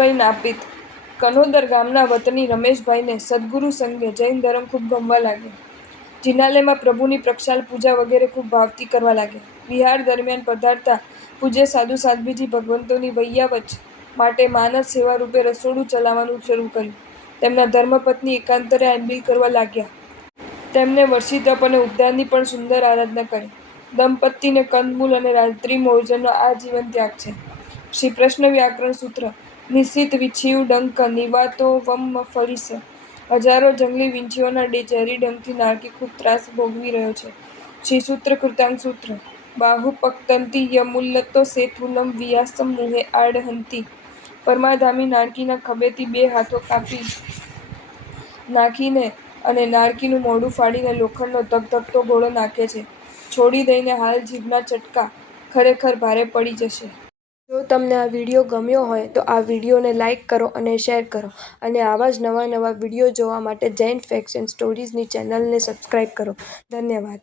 રમેશભાઈ નાપિત. કનોદર ગામના વતની રમેશભાઈને સદગુરુ સંગે જૈન ધર્મ ખૂબ ગમવા લાગ્યો. જિનાલયમાં પ્રભુની પ્રક્ષાલ પૂજા વગેરે ખૂબ ભાવથી કરવા લાગ્યા. વિહાર દરમિયાન પધારતા પૂજ્ય સાધુ સાધ્વીજી ભગવંતોની વૈયાવચ માટે માનવ સેવા રૂપે રસોડું ચલાવવાનું શરૂ કર્યું. તેમના ધર્મપત્ની એકાંતરે આંબિલ કરવા લાગ્યા. તેમને વર્ષી તપ અને ઉપદાનની પણ સુંદર આરાધના કરી. દંપતીને કંદમૂળ અને રાત્રિ ભોજનનો આજીવન ત્યાગ છે. શ્રી કૃષ્ણ વ્યાકરણ સૂત્ર. નિશ્ચિત વિચ્છિયું ડંક નિવાતો વમ ફળીસ. હજારો જંગલી વીંછીઓના ઝેરી ડંખથી નાળકી ખૂબ ત્રાસ ભોગવી રહ્યો છે. શ્રી સૂત્ર કૃતાંગ સૂત્ર. બાહુપક્તંતી યમુલ્લતો સેતુલમ વિયાસમ મુહે આડહંતી. પરમાધામી નાળકીના ખભેથી 2 હાથો કાપી નાખીને અને નાળકીનું મોઢું ફાડીને લોખંડનો ધગધગતો ગોળો નાખે છે. છોડી દઈને હાલ જીભના ચટકા ખરેખર ભારે પડી જશે. જો તમને આ વિડીયો ગમ્યો હોય તો આ વિડીયોને લાઇક કરો અને શેર કરો અને આવા જ નવા વિડીયો જોવા માટે જૈન ફેક્ટ્સ એન્ડ સ્ટોરીઝની ચેનલને સબસ્ક્રાઇબ કરો. ધન્યવાદ.